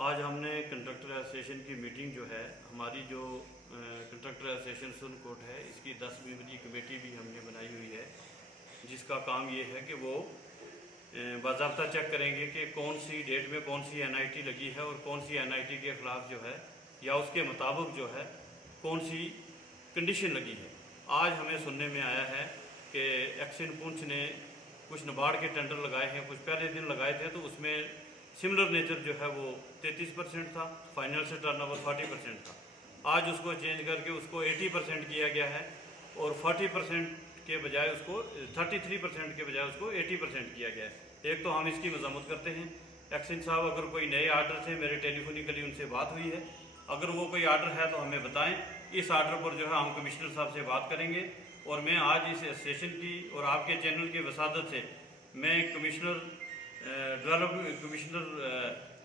आज हमने contractor association की मीटिंग जो है, हमारी जो कंट्रैक्टर एसोसिएशन सुनकोट है, इसकी 10 मेंबरी कमेटी भी हमने बनाई हुई है, जिसका काम ये है कि वो बाज़ाब्ता चेक करेंगे कि कौन सी डेट में कौन सी एनआईटी लगी है और कौन सी एनआईटी के ख़िलाफ़ जो है या उसके मुताबिक जो है कौन सी कंडीशन लगी है। आज हमें सुनने में आया है कि एक्शन पुंछ ने कुछ नाबार्ड के टेंडर लगाए हैं, कुछ पहले दिन लगाए थे, तो उसमें सिमिलर नेचर जो है वो 33% था, फाइनल से टर्नओवर 40% था। आज उसको चेंज करके उसको 80% किया गया है और 40% के बजाय उसको 33% के बजाय उसको 80% किया गया है। एक तो हम इसकी मजम्मत करते हैं। एक्शन साहब अगर कोई नए आर्डर थे, मेरे टेलीफोनिकली उनसे बात हुई है, अगर वो कोई आर्डर है तो हमें बताएं। इस आर्डर पर जो है हम कमिश्नर साहब से बात करेंगे और मैं आज इस एसोसिएशन की और आपके चैनल की वसादत से मैं कमिश्नर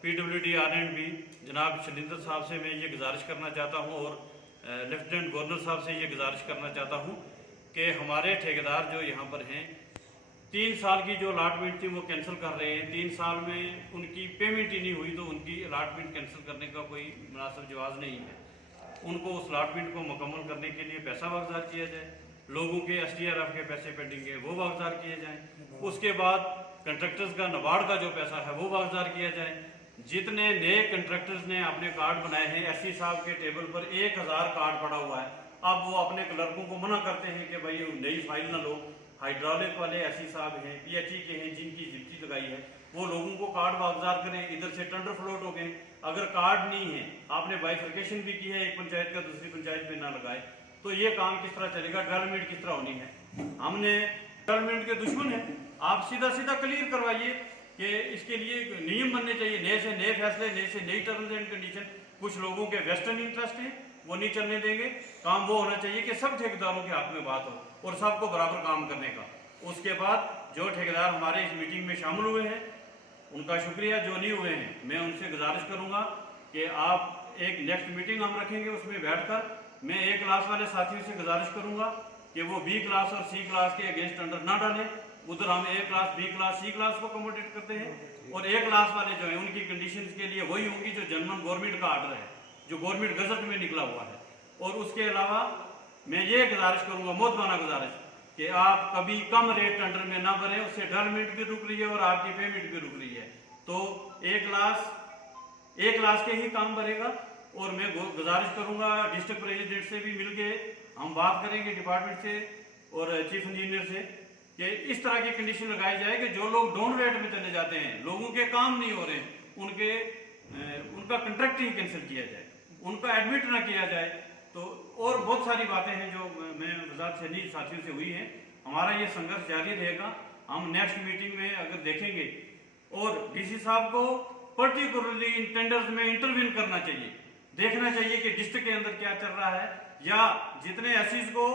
PWD R&B जनाब शलिंदर साहब से मैं ये गुजारिश करना चाहता हूँ और लेफ्टिनेंट गवर्नर साहब से ये गुजारिश करना चाहता हूँ कि हमारे ठेकेदार जो यहाँ पर हैं 3 साल की जो अलाटमेंट थी वो कैंसिल कर रहे हैं। 3 साल में उनकी पेमेंट ही नहीं हुई तो उनकी अलाटमेंट कैंसिल करने का कोई मुनासिब जवाज़ नहीं है। उनको उस अलाटमेंट को मुकम्मल करने के लिए पैसा वागजार किया जाए, लोगों के SDRF के पैसे पेंडिंग है वो वागजार किए जाएँ। उसके बाद कंट्रैक्टर्स का नाबार्ड का जो पैसा है वो वागजार किया जाए। जितने नए कंट्रैक्टर्स ने अपने कार्ड बनाए हैं, SC साहब के टेबल पर 1000 कार्ड पड़ा हुआ है। अब वो अपने क्लर्कों को मना करते हैं कि भाई नई फाइल ना लो। हाइड्रोलिक वाले SC साहब हैं, PHE के हैं, जिनकी जिप्सी लगाई है, वो लोगों को कार्ड वागजार करें। इधर से टेंडर फ्लोट हो गए। अगर कार्ड नहीं है, आपने बाइफर्केशन भी की है, एक पंचायत का दूसरी पंचायत में ना लगाए, तो ये काम किस तरह चलेगा? डेवलपमेंट किस तरह होनी है? हमने डेवलपमेंट के दुश्मन है। आप सीधा सीधा क्लियर करवाइए कि इसके लिए नियम बनने चाहिए, नए से नए फैसले, नए से नई टर्म्स एंड कंडीशन। कुछ लोगों के वेस्टर्न इंटरेस्ट हैं, वो नहीं चलने देंगे। काम वो होना चाहिए कि सब ठेकेदारों के हाथ में बात हो और सबको बराबर काम करने का। उसके बाद जो ठेकेदार हमारे इस मीटिंग में शामिल हुए हैं उनका शुक्रिया, जो नहीं हुए हैं मैं उनसे गुजारिश करूँगा कि आप एक नेक्स्ट मीटिंग हम रखेंगे, उसमें बैठकर मैं A क्लास वाले साथियों से गुजारिश करूँगा कि वो B क्लास और C क्लास के अगेंस्ट टेंडर ना डालें। उधर हम A class, B class, C class को अकोमोडेट करते हैं और A क्लास वाले जो है उनकी कंडीशंस के लिए वही होंगी जो जनरल गवर्नमेंट का आर्डर है, जो गवर्नमेंट गजट में निकला हुआ है। और उसके अलावा मैं ये गुजारिश करूँगा, मोहतबाना गुजारिश, कि आप कभी कम रेट टेंडर में ना भरें, उससे डेवलपमेंट भी रुक रही है और आपकी पेमेंट भी रुक रही है। तो A क्लास के ही काम भरेगा। और मैं गुजारिश करूँगा डिस्ट्रिक्ट प्रेसिडेंट से भी मिल के हम बात करेंगे, डिपार्टमेंट से और चीफ इंजीनियर से, कि इस तरह की कंडीशन लगाई जाए कि जो लोग डाउन रेट में चले जाते हैं, लोगों के काम नहीं हो रहे, उनका कंट्रैक्ट ही कैंसिल किया जाए, उनका एडमिट ना किया जाए। तो और बहुत सारी बातें हैं जो मैं वजारत शहरी साथियों से हुई हैं। हमारा ये संघर्ष जारी रहेगा। हम नेक्स्ट मीटिंग में अगर देखेंगे और DC साहब को पर्टिकुलरली इन टेंडर्स में इंटरवीन करना चाहिए, देखना चाहिए कि डिस्ट्रिक्ट के अंदर क्या चल रहा है, या जितने SCs को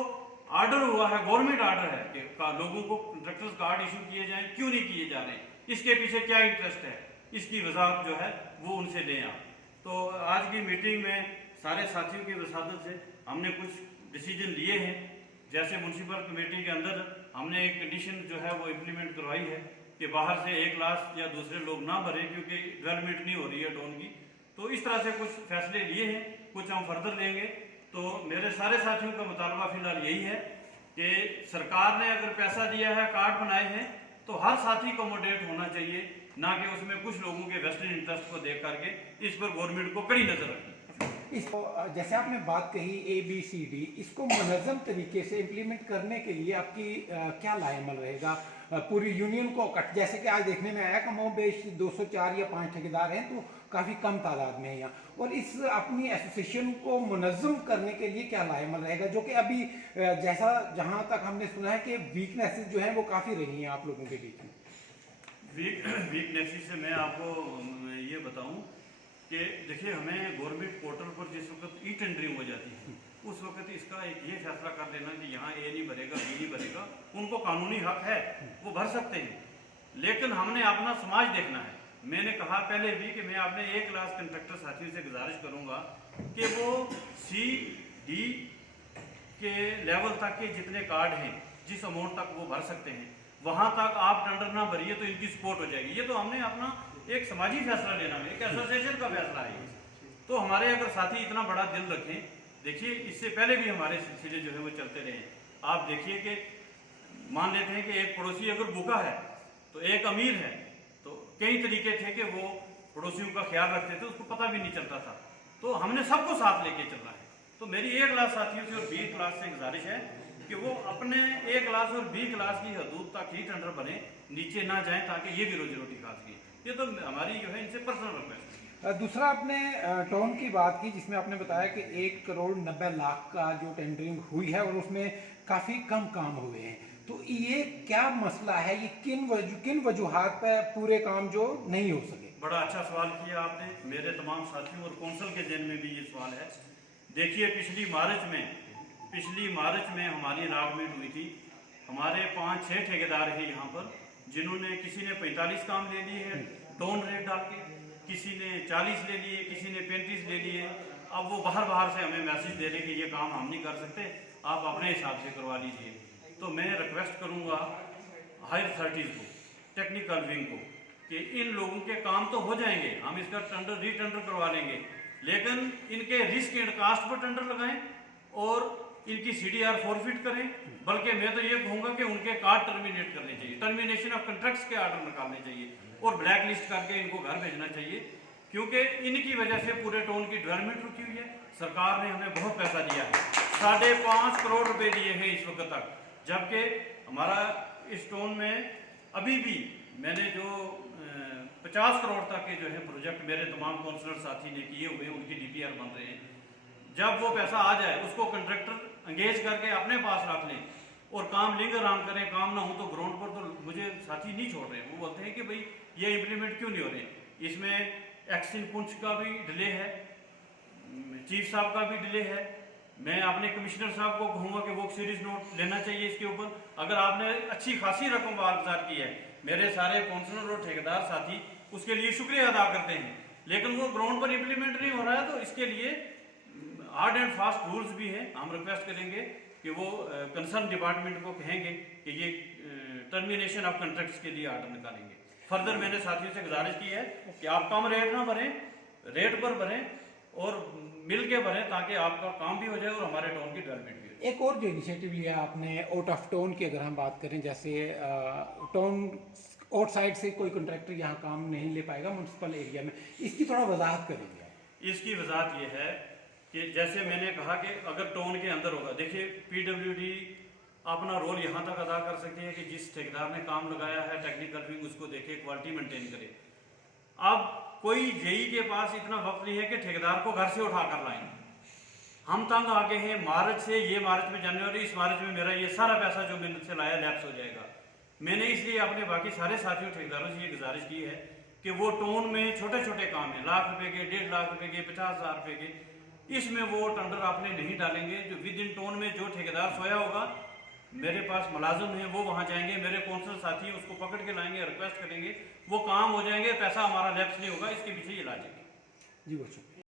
आर्डर हुआ है, गवर्नमेंट आर्डर है कि लोगों को कंट्रैक्टर्स कार्ड इशू किए जाएं, क्यों नहीं किए जा रहे, इसके पीछे क्या इंटरेस्ट है, इसकी वजाहत जो है वो उनसे लें आप। तो आज की मीटिंग में सारे साथियों की वसादत से हमने कुछ डिसीजन लिए हैं। जैसे म्यूनसिपल कमेटी के अंदर हमने एक कंडीशन जो है वो इम्प्लीमेंट करवाई है कि बाहर से A क्लास या दूसरे लोग ना भरें क्योंकि डेवलपमेंट नहीं हो रही है टाउन की। तो इस तरह से कुछ फैसले लिए हैं, कुछ हम फर्दर लेंगे। तो मेरे सारे साथियों का मुतालबा फिलहाल यही है कि सरकार ने अगर पैसा दिया है, कार्ड बनाए हैं, तो हर साथी को अकोमोडेट होना चाहिए, ना कि उसमें कुछ लोगों के वेस्टर्न इंटरेस्ट को देख करके इस पर गवर्नमेंट को कड़ी नजर रखी। इसको जैसे आपने बात कही ABCD, इसको मुनज़्ज़म तरीके से इम्प्लीमेंट करने के लिए आपकी क्या लाएमल रहेगा पूरी यूनियन को कट? जैसे कि आज देखने में आया कि मोबेश 204 या 5 ठेकेदार हैं, तो काफ़ी कम तादाद में है यहाँ। और इस अपनी एसोसिएशन को मुनज़्ज़म करने के लिए क्या लाएमल रहेगा, जो कि अभी जैसा जहाँ तक हमने सुना है कि वीकनेसेस जो हैं वो काफ़ी रही हैं आप लोगों के बीच में? वीकनेसेस से मैं आपको ये बताऊँ कि देखिए, हमें गवर्नमेंट पोर्टल पर जिस वक्त टेंडरिंग हो जाती है उस वक्त इसका एक ये फैसला कर देना कि यहाँ A नहीं भरेगा, B नहीं भरेगा, उनको कानूनी हक है, वो भर सकते हैं। लेकिन हमने अपना समाज देखना है। मैंने कहा पहले भी कि मैं अपने A क्लास कंट्रैक्टर साथियों से गुजारिश करूँगा कि वो C, D के लेवल तक के जितने कार्ड हैं, जिस अमाउंट तक वो भर सकते हैं, वहाँ तक आप टेंडर ना भरिए तो इनकी सपोर्ट हो जाएगी। ये तो हमने अपना एक समाजी फैसला लेना है, एक एसोसिएशन का फैसला है। तो हमारे अगर साथी इतना बड़ा दिल रखें, देखिए इससे पहले भी हमारे सिलसिले जो है वो चलते रहे। आप देखिए कि मान लेते हैं कि एक पड़ोसी अगर भूखा है तो एक अमीर है, तो कई तरीके थे कि वो पड़ोसियों का ख्याल रखते थे, उसको पता भी नहीं चलता था। तो हमने सबको साथ लेके चलना है। तो मेरी ए क्लास साथियों से और बी क्लास से गुजारिश है कि वो अपने ए क्लास और बी क्लास की हदूद तक ही टेंडर बने, नीचे ना जाएं, ताकि ये भी रोजी रोटी खा सकें। ये तो हमारी जो है इनसे पर्सनल रिक्वेस्ट है। दूसरा आपने टोन की बात की, जिसमें आपने बताया कि 1,90,00,000 का जो टेंडरिंग हुई है और उसमें काफ़ी कम काम हुए हैं। तो ये क्या मसला है, ये किन वजूहात पर पूरे काम जो नहीं हो सके? बड़ा अच्छा सवाल किया आपने। मेरे तमाम साथियों और कौंसल के जहन में भी ये सवाल है। देखिए पिछली मार्च में हमारी अलॉटमेंट हुई थी। हमारे 5-6 ठेकेदार हैं यहाँ पर, जिन्होंने किसी ने 45 काम ले लिए हैं टोन रेट डाल के, किसी ने 40 ले लिए, किसी ने 35 ले लिए। अब वो बाहर से हमें मैसेज दे रहे कि ये काम हम नहीं कर सकते, आप अपने हिसाब से करवा लीजिए। तो मैं रिक्वेस्ट करूँगा हायर अथॉरिटीज़ को, टेक्निकल विंग को, कि इन लोगों के काम तो हो जाएंगे, हम इसका टेंडर रीटेंडर करवा लेंगे, लेकिन इनके रिस्क एंड कास्ट पर टेंडर लगाएं और इनकी CDR फॉरफिट करें। बल्कि मैं तो ये कहूँगा कि उनके कार्ड टर्मिनेट करने चाहिए, टर्मिनेशन ऑफ कॉन्ट्रैक्ट्स के आर्डर निकालने चाहिए और ब्लैक लिस्ट करके इनको घर भेजना चाहिए, क्योंकि इनकी वजह से पूरे टाउन की डेवलपमेंट रुकी हुई है। सरकार ने हमें बहुत पैसा दिया है, 5.5 करोड़ रुपए दिए हैं इस वक्त तक, जबकि हमारा इस टाउन में अभी भी मैंने जो 50 करोड़ तक के जो है प्रोजेक्ट मेरे तमाम काउंसलर साथी ने किए हुए, उनकी DPR बन रहे हैं। जब वो पैसा आ जाए उसको कंट्रैक्टर एंगेज करके अपने पास रख लें और काम लिंगर ऑन करें। काम ना हो तो ग्राउंड पर तो मुझे साथी नहीं छोड़ रहे, वो बोलते हैं कि भाई ये इम्प्लीमेंट क्यों नहीं हो रहे। इसमें एक्शन पुंछ का भी डिले है, चीफ साहब का भी डिले है। मैं अपने कमिश्नर साहब को कहूँगा कि वो सीरीज नोट लेना चाहिए इसके ऊपर। अगर आपने अच्छी खासी रकम वारदार की है, मेरे सारे काउंसलर और ठेकेदार साथी उसके लिए शुक्रिया अदा करते हैं, लेकिन वो ग्राउंड पर इम्प्लीमेंट नहीं हो रहा है। तो इसके लिए हार्ड एंड फास्ट रूल्स भी हैं। हम रिक्वेस्ट करेंगे कि वो कंसर्न डिपार्टमेंट को कहेंगे कि ये टर्मिनेशन ऑफ कॉन्ट्रैक्ट्स के लिए आर्डर निकालेंगे। फर्दर मैंने साथियों से गुजारिश की है कि आप कम रेट ना भरें, रेट पर भरें और मिल के भरें, ताकि आपका काम भी हो जाए और हमारे टाउन की डेवलपमेंट भी हो जाए। एक और जो इनिशिएटिव लिया आपने आउट ऑफ टाउन की, अगर हम बात करें, जैसे टाउन आउटसाइड से कोई कॉन्ट्रैक्टर यहाँ काम नहीं ले पाएगा म्यूनसिपल एरिया में, इसकी थोड़ा वजाहत करेंगे? इसकी वजाहत ये है कि जैसे मैंने कहा कि अगर टाउन के अंदर होगा, देखिए PWD अपना रोल यहाँ तक अदा कर सकती है कि जिस ठेकेदार ने काम लगाया है टेक्निकल विंग उसको देखे, क्वालिटी मेंटेन करे। अब कोई JE के पास इतना वक्त नहीं है कि ठेकेदार को घर से उठा कर लाएं। हम तंग आगे हैं मार्च से, ये मार्च में जनवरी, इस मार्च में मेरा ये सारा पैसा जो मैंने से लाया लैप्स हो जाएगा। मैंने इसलिए अपने बाकी सारे साथियों ठेकेदारों से ये गुजारिश की है कि वो टाउन में छोटे छोटे काम है, लाख रुपए के, 1.5 लाख रुपए के, 50,000 रुपए के, इसमें वो टेंडर आपने नहीं डालेंगे। जो विद इन टाउन में जो ठेकेदार सोया होगा, मेरे पास मुलाजिम है, वो वहाँ जाएंगे, मेरे कौंसल साथी उसको पकड़ के लाएंगे, रिक्वेस्ट करेंगे, वो काम हो जाएंगे, पैसा हमारा लैप्स नहीं होगा। इसके पीछे ये लॉजिक है। जी बहुत शुक्रिया।